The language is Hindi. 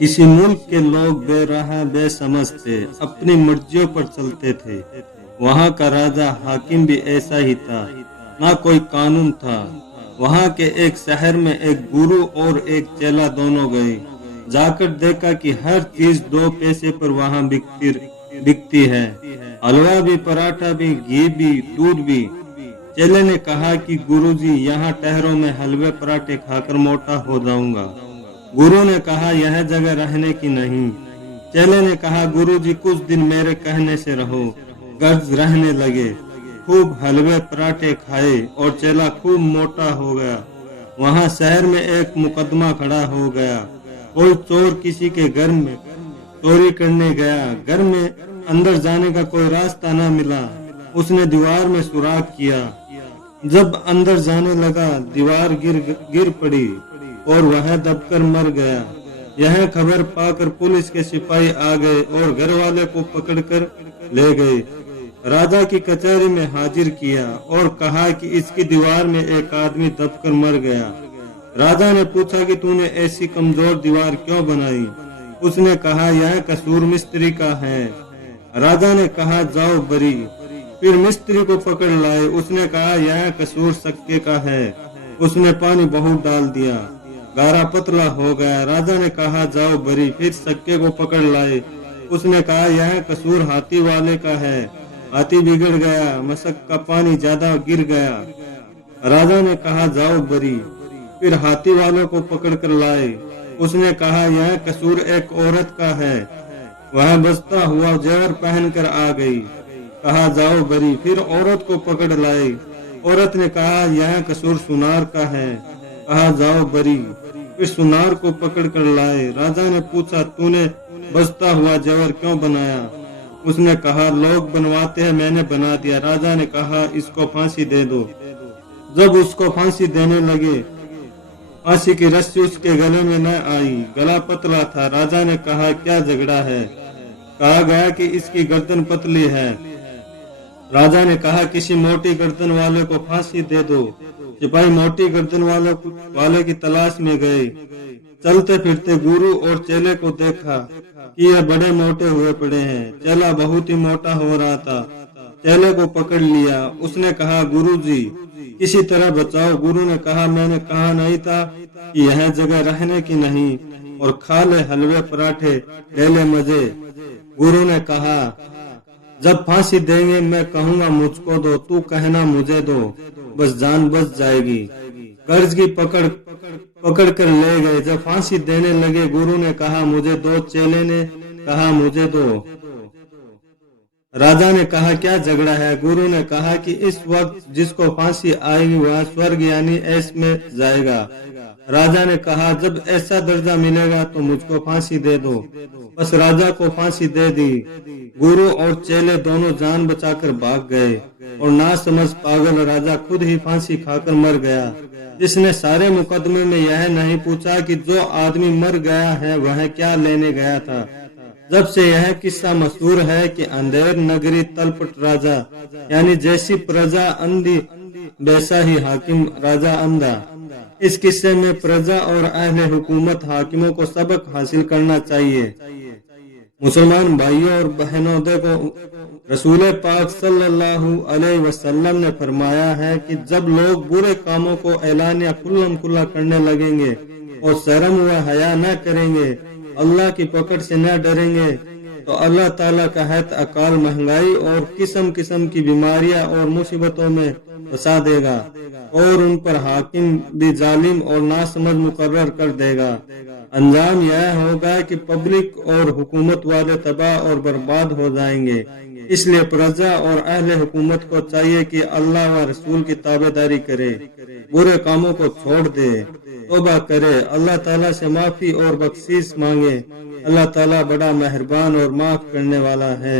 किसी मुल्क के लोग बेराह बेसमझ थे, अपनी मर्जियों पर चलते थे। वहाँ का राजा हाकिम भी ऐसा ही था, ना कोई कानून था। वहाँ के एक शहर में एक गुरु और एक चेला दोनों गए। जाकर देखा कि हर चीज 2 पैसे पर वहाँ बिकती है। हलवा भी, पराठा भी, घी भी, दूध भी। चेले ने कहा कि गुरुजी, यहाँ ठहरो, मैं हलवे पराठे खाकर मोटा हो जाऊंगा। गुरु ने कहा, यह जगह रहने की नहीं। चेले ने कहा, गुरुजी कुछ दिन मेरे कहने से रहो। गर्ज रहने लगे, खूब हलवे पराठे खाए और चेला खूब मोटा हो गया। वहाँ शहर में एक मुकदमा खड़ा हो गया। कोई चोर किसी के घर में चोरी करने गया। घर में अंदर जाने का कोई रास्ता न मिला। उसने दीवार में सुराख किया। जब अंदर जाने लगा, दीवार गिर पड़ी और वह दबकर मर गया। यह खबर पाकर पुलिस के सिपाही आ गए और घर वाले को पकड़कर ले गए। राजा की कचहरी में हाजिर किया और कहा कि इसकी दीवार में एक आदमी दबकर मर गया। राजा ने पूछा कि तूने ऐसी कमजोर दीवार क्यों बनाई? उसने कहा, यह कसूर मिस्त्री का है। राजा ने कहा, जाओ बरी। फिर मिस्त्री को पकड़ लाए। उसने कहा, यह कसूर सक्के का है। उसने पानी बहुत डाल दिया, गारा पतला हो गया। राजा ने कहा, जाओ बरी। फिर सक्के को पकड़ लाए। उसने कहा, यह कसूर हाथी वाले का है। हाथी बिगड़ गया, मशक का पानी ज्यादा गिर गया। राजा ने कहा, जाओ बरी। फिर हाथी वालों को पकड़ कर लाए। उसने कहा, यह कसूर एक औरत का है। वह बसता हुआ जेवर पहनकर आ गई। कहा, जाओ बरी। फिर औरत को पकड़ लाए। औरत ने कहा, यह कसूर सुनार का है। कहा, जाओ बरी। फिर सुनार को पकड़ कर लाए। राजा ने पूछा, तूने बसता हुआ जेवर क्यों बनाया? उसने कहा, लोग बनवाते हैं, मैंने बना दिया। राजा ने कहा, इसको फांसी दे दो। जब उसको फांसी देने लगे, फांसी की रस्सी उसके गले में न आई। गला पतला था। राजा ने कहा, क्या झगड़ा है? कहा गया कि इसकी गर्दन पतली है। राजा ने कहा, किसी मोटी गर्दन वाले को फांसी दे दो। सिपाही मोटी गर्दन वाले की तलाश में गए। चलते फिरते गुरु और चेले को देखा कि यह बड़े मोटे हुए पड़े हैं। चेला बहुत ही मोटा हो रहा था। चेले को पकड़ लिया। उसने कहा, गुरुजी, किसी तरह बचाओ। गुरु ने कहा, मैंने कहा नहीं था कि यह जगह रहने की नहीं, और खा ले हलवे पराठे, ले ले मजे। गुरु ने कहा, जब फांसी देंगे मैं कहूँगा मुझको दो, तू कहना मुझे दो, बस जान बच जाएगी। कर्ज की पकड़ कर ले गए। जब फांसी देने लगे, गुरु ने कहा, मुझे दो। चेले ने कहा, मुझे दो। राजा ने कहा, क्या झगड़ा है? गुरु ने कहा कि इस वक्त जिसको फांसी आएगी वह स्वर्ग यानी ऐश में जाएगा। राजा ने कहा, जब ऐसा दर्जा मिलेगा तो मुझको फांसी दे दो। बस राजा को फांसी दे दी। गुरु और चेले दोनों जान बचाकर भाग गए और नासमझ पागल राजा खुद ही फांसी खाकर मर गया। जिसने सारे मुकदमे में यह नहीं पूछा कि जो आदमी मर गया है वह क्या लेने गया था। जब से यह किस्सा मशहूर है कि अंधेर नगरी तलपट राजा, यानी जैसी प्रजा अंधी वैसा ही हाकिम राजा अंधा। इस किस्से में प्रजा और अहले हुकूमत हाकिमों को सबक हासिल करना चाहिए। मुसलमान भाइयों और बहनों, देखो, रसूल पाक सल्लल्लाहु अलैहि वसल्लम ने फरमाया है कि जब लोग बुरे कामों को ऐलान या खुल्लम खुल्ला करने लगेंगे और शर्म व हया न करेंगे, अल्लाह की पकड़ से न डरेंगे, तो अल्लाह ताला का हैत अकाल, महंगाई और किस्म किस्म की बीमारियां और मुसीबतों में फंसा देगा और उन पर हाकिम भी जालिम और नासमझ मुकर्रर कर देगा। अंजाम यह होगा कि पब्लिक और हुकूमत वाले तबाह और बर्बाद हो जाएंगे। इसलिए प्रजा और अहले हुकूमत को चाहिए कि अल्लाह व रसूल की ताबेदारी करे, बुरे कामों को छोड़ दे, तौबा करे, अल्लाह ताला से माफी और बख्शीश मांगे। अल्लाह ताला बड़ा मेहरबान और माफ करने वाला है।